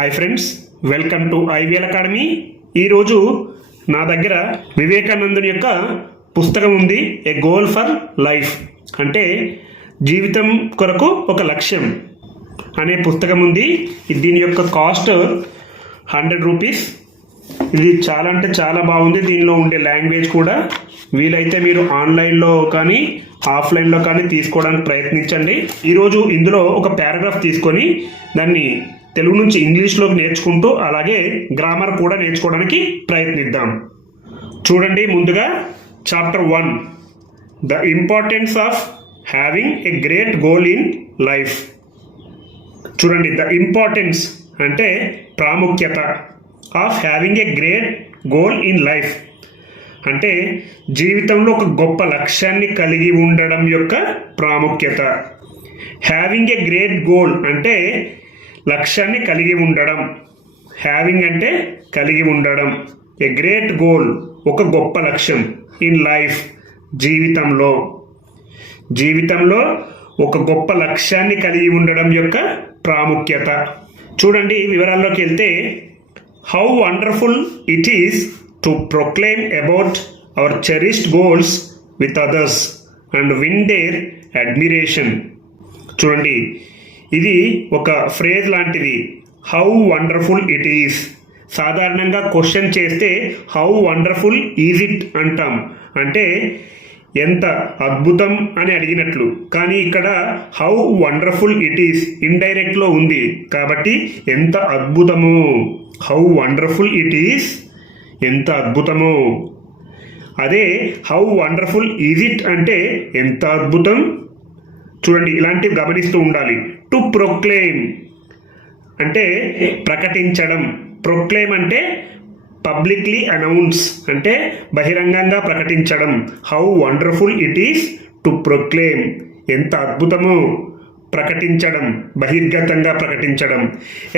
Hi friends welcome to IVL academy ఈరోజు నా దగ్గర వివేకానందుని యొక్క పుస్తకం ఉంది ఏ గోల్ ఫర్ లైఫ్ అంటే జీవితం కొరకు ఒక లక్ష్యం అనే పుస్తకం ఉంది. దీని యొక్క కాస్ట్ హండ్రెడ్ రూపీస్ ఇది చాలా అంటే చాలా బాగుంది. దీనిలో ఉండే లాంగ్వేజ్ కూడా వీలైతే మీరు ఆన్లైన్లో కానీ ఆఫ్లైన్లో కానీ తీసుకోవడానికి ప్రయత్నించండి. ఈరోజు ఇందులో ఒక పారాగ్రాఫ్ తీసుకొని దాన్ని తెలుగు నుంచి ఇంగ్లీష్లోకి నేర్చుకుంటూ అలాగే గ్రామర్ కూడా నేర్చుకోవడానికి ప్రయత్నిద్దాం. చూడండి ముందుగా chapter one the importance of having a great goal in life చూడండి ద ఇంపార్టెన్స్ అంటే ప్రాముఖ్యత of having a great goal in life అంటే జీవితంలో ఒక గొప్ప లక్ష్యాన్ని కలిగి ఉండడం యొక్క ప్రాముఖ్యత. హ్యావింగ్ ఎ గ్రేట్ గోల్ అంటే లక్ష్యాన్ని కలిగి ఉండడం. హ్యావింగ్ అంటే కలిగి ఉండడం. ఎ గ్రేట్ గోల్ ఒక గొప్ప లక్ష్యం. ఇన్ లైఫ్ జీవితంలో. జీవితంలో ఒక గొప్ప లక్ష్యాన్ని కలిగి ఉండడం యొక్క ప్రాముఖ్యత. చూడండి వివరాల్లోకి వెళ్తే how wonderful it is to proclaim about our cherished goals with others and win their admiration చూడండి ఇది ఒక ఫ్రేజ్ లాంటిది. హౌ వండర్ఫుల్ ఇట్ ఈస్ సాధారణంగా క్వశ్చన్ చేస్తే హౌ వండర్ఫుల్ ఈజ్ ఇట్ అంటాం. అంటే ఎంత అద్భుతం అని అడిగినట్లు. కానీ ఇక్కడ హౌ వండర్ఫుల్ ఇట్ ఈస్ ఇండైరెక్ట్లో ఉంది. కాబట్టి ఎంత అద్భుతము? హౌ వండర్ఫుల్ ఇట్ ఈస్ ఎంత అద్భుతము? అదే హౌ వండర్ఫుల్ ఈజ్ ఇట్ అంటే ఎంత అద్భుతం? చూడండి ఇలాంటివి గమనిస్తూ ఉండాలి. టు ప్రొక్లెయిమ్ అంటే ప్రకటించడం. ప్రొక్లెయిమ్ అంటే పబ్లిక్లీ అనౌన్స్ అంటే బహిరంగంగా ప్రకటించడం. How wonderful it is to proclaim ఎంత అద్భుతమో ప్రకటించడం బహిర్గతంగా ప్రకటించడం.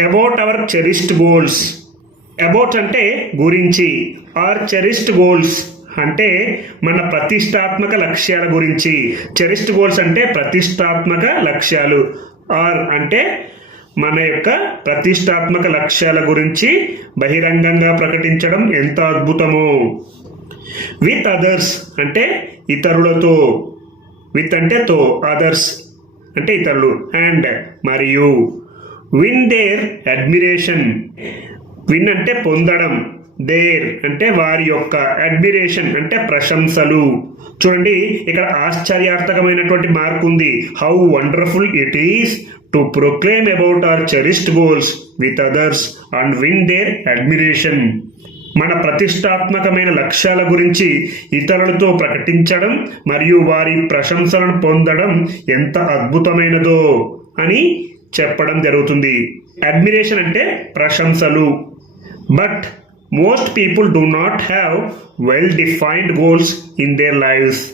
About our cherished goals about అంటే గురించి. ఆర్ చెరిస్ట్ గోల్స్ అంటే మన ప్రతిష్టాత్మక లక్ష్యాల గురించి. చెరిస్ట్ గోల్స్ అంటే ప్రతిష్టాత్మక లక్ష్యాలు. ఆర్ అంటే మన యొక్క ప్రతిష్టాత్మక లక్ష్యాల గురించి బహిరంగంగా ప్రకటించడం ఎంత అద్భుతమో. విత్ అదర్స్ అంటే ఇతరులతో. విత్ అంటే తో అదర్స్ అంటే ఇతరులు. అండ్ మరియు. Win their admiration. విన్ అంటే పొందడం. దేర్ అంటే వారి యొక్క అడ్మిరేషన్ అంటే ప్రశంసలు. చూడండి ఇక్కడ ఆశ్చర్యార్థకమైనటువంటి మార్క్ ఉంది. How wonderful it is to proclaim about our cherished goals with others and win their admiration మన ప్రతిష్టాత్మకమైన లక్ష్యాల గురించి ఇతరులతో ప్రకటించడం మరియు వారి ప్రశంసలను పొందడం ఎంత అద్భుతమైనదో అని చెప్పడం జరుగుతుంది. అడ్మిరేషన్ అంటే ప్రశంసలు. But most people do not have well defined goals in their lives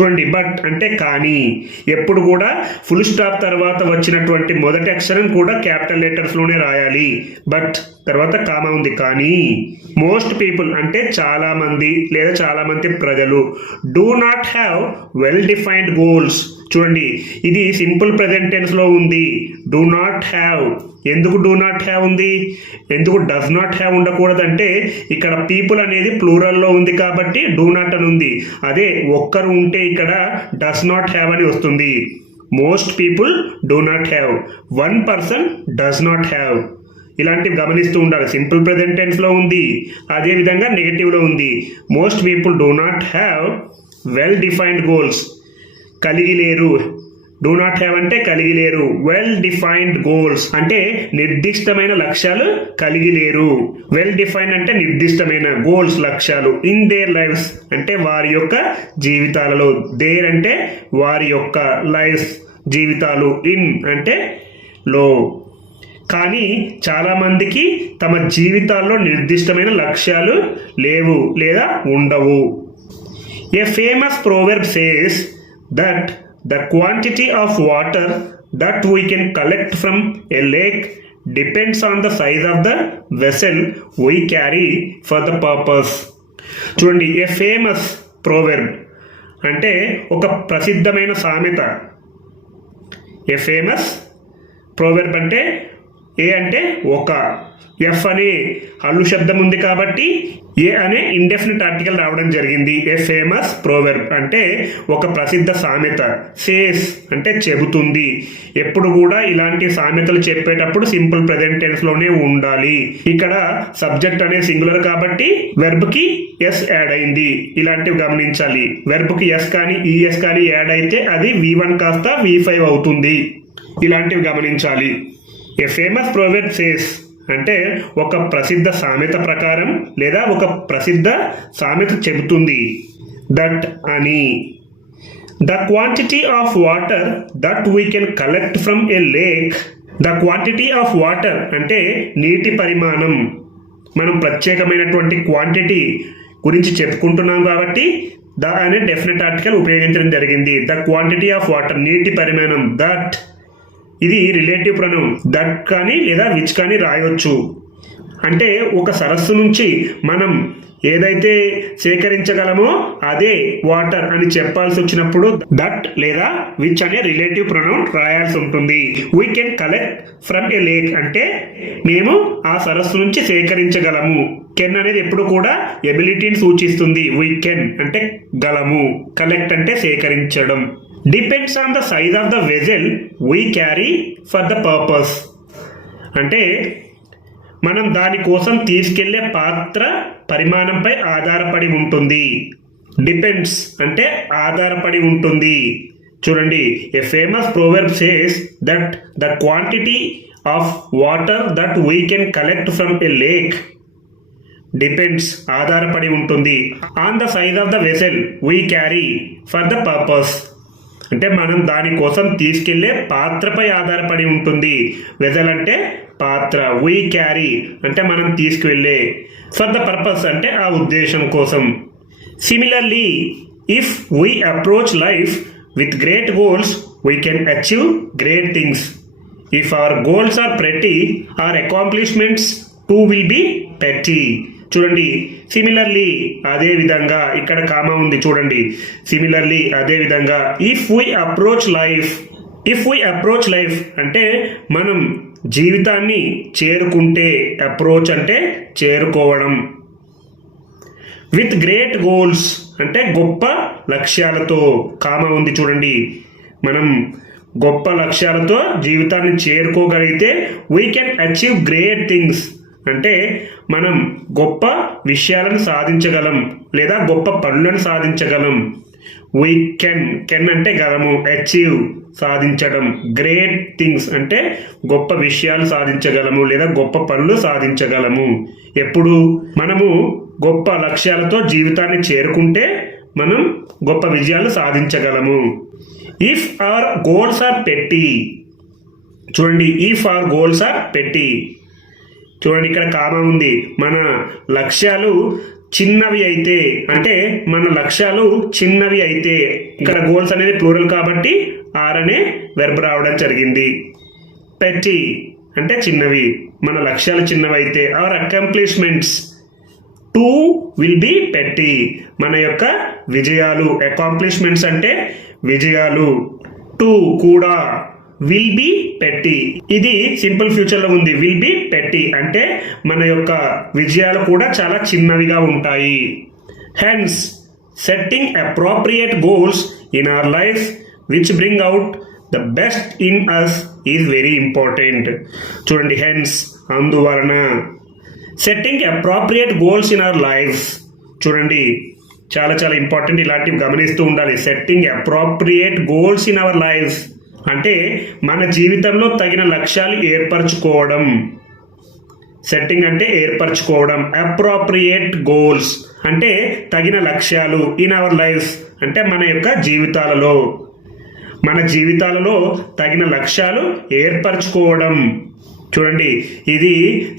చూడండి బట్ అంటే కానీ ఎప్పుడు కూడా ఫుల్ స్టాప్ తర్వాత వచ్చినటువంటి మొదటి అక్షరం కూడా క్యాపిటల్ లెటర్స్లోనే రాయాలి. బట్ తర్వాత కామా ఉంది. కానీ మోస్ట్ పీపుల్ అంటే చాలామంది లేదా చాలామంది ప్రజలు do not have well defined goals చూడండి ఇది సింపుల్ ప్రజెంట్ టెన్స్లో ఉంది. డూ నాట్ హ్యావ్ ఎందుకు డూ నాట్ హ్యావ్ ఉంది? ఎందుకు డస్ నాట్ హ్యావ్ ఉండకూడదంటే ఇక్కడ పీపుల్ అనేది ప్లూరల్లో ఉంది కాబట్టి డూ నాట్ అని ఉంది. అదే ఒక్కరు ఉంటే ఇక్కడ డస్ నాట్ హ్యావ్ అని వస్తుంది. Most people do not have one person does not have ఇలాంటివి గమనిస్తూ ఉండాలి. సింపుల్ ప్రజెంట్ టెన్స్లో ఉంది. అదేవిధంగా నెగిటివ్లో ఉంది. Most people do not have well defined goals కలిగి లేరు డూ నాట్ హ్యావ్ అంటే కలిగి లేరు వెల్ డిఫైన్డ్ గోల్స్ అంటే నిర్దిష్టమైన లక్ష్యాలు కలిగి లేరు వెల్ డిఫైన్డ్ అంటే నిర్దిష్టమైన గోల్స్ లక్ష్యాలు. ఇన్ దేర్ లైఫ్స్ అంటే వారి యొక్క జీవితాలలో. దేర్ అంటే వారి యొక్క లైఫ్ జీవితాలు. ఇన్ అంటే లో. కానీ చాలామందికి తమ జీవితాల్లో నిర్దిష్టమైన లక్ష్యాలు లేవు లేదా ఉండవు. A famous proverb says that the quantity of water that we can collect from a lake depends on the size of the vessel we carry for the purpose చూడండి ఏ ఫేమస్ ప్రోవెర్బ్ అంటే ఒక ప్రసిద్ధమైన సామెత. ఏ famous proverb అంటే ఏ అంటే ఒక. F అనే హల్లు శబ్దం ఉంది కాబట్టి ఏ అనే ఇండెఫినిట్ ఆర్టికల్ రావడం జరిగింది. ఏ ఫేమస్ ప్రోవెర్బ్ అంటే ఒక ప్రసిద్ధ సామెత. సేస్ అంటే చెబుతుంది. ఎప్పుడు కూడా ఇలాంటి సామెతలు చెప్పేటప్పుడు సింపుల్ ప్రెజెంట్ టెన్స్లోనే ఉండాలి. ఇక్కడ సబ్జెక్ట్ అనే సింగులర్ కాబట్టి వెర్బ్కి ఎస్ యాడ్ అయింది. ఇలాంటివి గమనించాలి. వెర్బ్కి ఎస్ కానీ ఈఎస్ కానీ యాడ్ అయితే అది వి వన్ కాస్త వి ఫైవ్ అవుతుంది. ఇలాంటివి గమనించాలి. ఏ ఫేమస్ ప్రోవెర్బ్ సేస్ అంటే ఒక ప్రసిద్ధ సామెత ప్రకారం లేదా ఒక ప్రసిద్ధ సామెత చెబుతుంది. దట్ అని the quantity of water that we can collect from a lake the quantity of water అంటే నీటి పరిమాణం. మనం ప్రత్యేకమైనటువంటి క్వాంటిటీ గురించి చెప్పుకుంటున్నాం కాబట్టి ద అనే డెఫినెట్ ఆర్టికల్ ఉపయోగించడం జరిగింది. ద క్వాంటిటీ ఆఫ్ వాటర్ నీటి పరిమాణం దట్ ఇది రిలేటివ్ ప్రణం దట్ కానీ లేదా విచ్ కానీ రాయొచ్చు. అంటే ఒక సరస్సు నుంచి మనం ఏదైతే సేకరించగలమో అదే వాటర్ అని చెప్పాల్సి వచ్చినప్పుడు దట్ లేదా విచ్ అనే రిలేటివ్ ప్రొనౌన్ రాయాల్సి ఉంటుంది. We can collect from a lake అంటే మేము ఆ సరస్సు నుంచి సేకరించగలము. కెన్ అనేది ఎప్పుడు కూడా ఎబిలిటీని సూచిస్తుంది. వీ కెన్ అంటే గలము. కలెక్ట్ అంటే సేకరించడం. Depends on the size of the vessel we carry for the purpose అంటే మనం దానికోసం తీసుకెళ్ళే పాత్ర పరిమాణంపై ఆధారపడి ఉంటుంది. డిపెండ్స్ అంటే ఆధారపడి ఉంటుంది. చూడండి a famous proverb says that the quantity of water that we can collect from a lake depends ఆధారపడి ఉంటుంది. On the size of the vessel we carry for the purpose అంటే మనం దానికోసం తీసుకెళ్ళే పాత్రపై ఆధారపడి ఉంటుంది. వెజల్ అంటే పాత్ర వీ క్యారీ అంటే మనం తీసుకువెళ్ళే ఫర్ ద పర్పస్ అంటే ఆ ఉద్దేశం కోసం. Similarly if we approach life with great goals we can achieve great things if our goals are pretty our accomplishments too will be petty చూడండి సిమిలర్లీ అదే విధంగా ఇక్కడ కామా ఉంది చూడండి. సిమిలర్లీ అదే విధంగా if we approach life if we approach life అంటే మనం జీవితాన్ని చేరుకుంటే అప్రోచ్ అంటే చేరుకోవడం. విత్ గ్రేట్ గోల్స్ అంటే గొప్ప లక్ష్యాలతో కామ ఉంది చూడండి. మనం గొప్ప లక్ష్యాలతో జీవితాన్ని చేరుకోగలిగితే we can achieve great things అంటే మనం గొప్ప విషయాలను సాధించగలం లేదా గొప్ప పనులను సాధించగలం. వీ కెన్ కెన్ అంటే గలము అచీవ్ సాధించడం గ్రేట్ థింగ్స్ అంటే గొప్ప విషయాలు సాధించగలము లేదా గొప్ప పనులు సాధించగలము. ఎప్పుడు? మనము గొప్ప లక్ష్యాలతో జీవితాన్ని చేరుకుంటే మనం గొప్ప విజయాలు సాధించగలము. ఇఫ్ ఆర్ గోల్స్ ఆర్ పెట్టి చూడండి ఇఫ్ ఆర్ గోల్స్ ఆర్ పెట్టి చూడండి ఇక్కడ కామం ఉంది. మన లక్ష్యాలు చిన్నవి అయితే అంటే మన లక్ష్యాలు చిన్నవి అయితే ఇక్కడ గోల్స్ అనేది ప్లూరల్ కాబట్టి ఆర్ అనే వెర్బ్ రావడం జరిగింది. పెట్టి అంటే చిన్నవి. మన లక్ష్యాలు చిన్నవి అయితే our accomplishments too will be petty మన యొక్క విజయాలు అకాంప్లిష్మెంట్స్ అంటే విజయాలు. టూ కూడా విల్ బి పెట్టి ఇది సింపుల్ ఫ్యూచర్లో ఉంది. విల్ బి పెట్టి అంటే మన యొక్క విజయాలు కూడా చాలా చిన్నవిగా ఉంటాయి. Hence setting appropriate goals in our life which bring out the best in us is very important చూడండి హెన్స్ అందువలన setting appropriate goals in our life చూడండి చాలా చాలా ఇంపార్టెంట్ ఇలాంటివి గమనిస్తూ ఉండాలి. Setting appropriate goals in our life అంటే మన జీవితంలో తగిన లక్ష్యాలు ఏర్పరచుకోవడం. సెట్టింగ్ అంటే ఏర్పరచుకోవడం. అప్రోప్రియేట్ గోల్స్ అంటే తగిన లక్ష్యాలు ఇన్ అవర్ లైఫ్ అంటే మన యొక్క జీవితాలలో. మన జీవితాలలో తగిన లక్ష్యాలు ఏర్పరచుకోవడం. చూడండి ఇది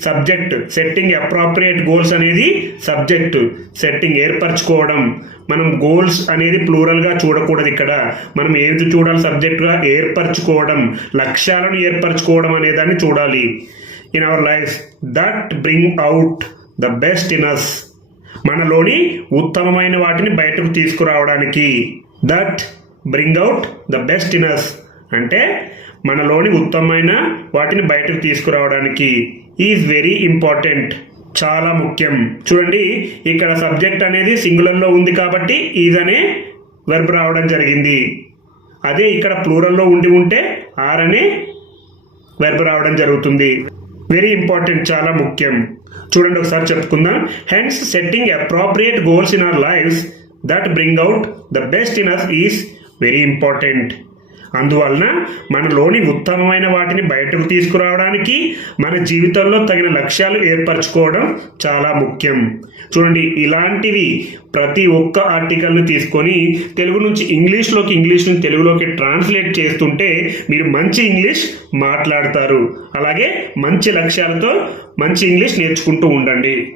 సబ్జెక్ట్. సెట్టింగ్ అప్రాప్రియేట్ గోల్స్ అనేది సబ్జెక్ట్. సెట్టింగ్ ఏర్పరచుకోవడం. మనం గోల్స్ అనేది ప్లూరల్గా చూడకూడదు ఇక్కడ. మనం ఏది చూడాలి? సబ్జెక్టుగా ఏర్పరచుకోవడం. లక్ష్యాలను ఏర్పరచుకోవడం అనేదాన్ని చూడాలి. In our life that bring out the best in us మనలోని ఉత్తమమైన వాటిని బయటకు తీసుకురావడానికి. That bring out the best in us అంటే మనలోని ఉత్తమమైన వాటిని బయటకు తీసుకురావడానికి ఈజ్ వెరీ ఇంపార్టెంట్ చాలా ముఖ్యం. చూడండి ఇక్కడ సబ్జెక్ట్ అనేది సింగులర్లో ఉంది కాబట్టి ఈజ్ అనే వెర్బ్ రావడం జరిగింది. అదే ఇక్కడ ప్లూరల్లో ఉండి ఉంటే ఆర్ అనే వెర్బ్ రావడం జరుగుతుంది. వెరీ ఇంపార్టెంట్ చాలా ముఖ్యం. చూడండి ఒకసారి చెప్పుకుందాం. Hence setting appropriate goals in our lives that bring out the best in us is very important అందువలన మనలోని ఉత్తమమైన వాటిని బయటకు తీసుకురావడానికి మన జీవితంలో తగిన లక్ష్యాలు ఏర్పరచుకోవడం చాలా ముఖ్యం. చూడండి ఇలాంటివి ప్రతి ఒక్క ఆర్టికల్ని తీసుకొని తెలుగు నుంచి ఇంగ్లీష్లోకి ఇంగ్లీష్ నుంచి తెలుగులోకి ట్రాన్స్లేట్ చేస్తుంటే మీరు మంచి ఇంగ్లీష్ మాట్లాడతారు. అలాగే మంచి లక్ష్యాలతో మంచి ఇంగ్లీష్ నేర్చుకుంటూ ఉండండి.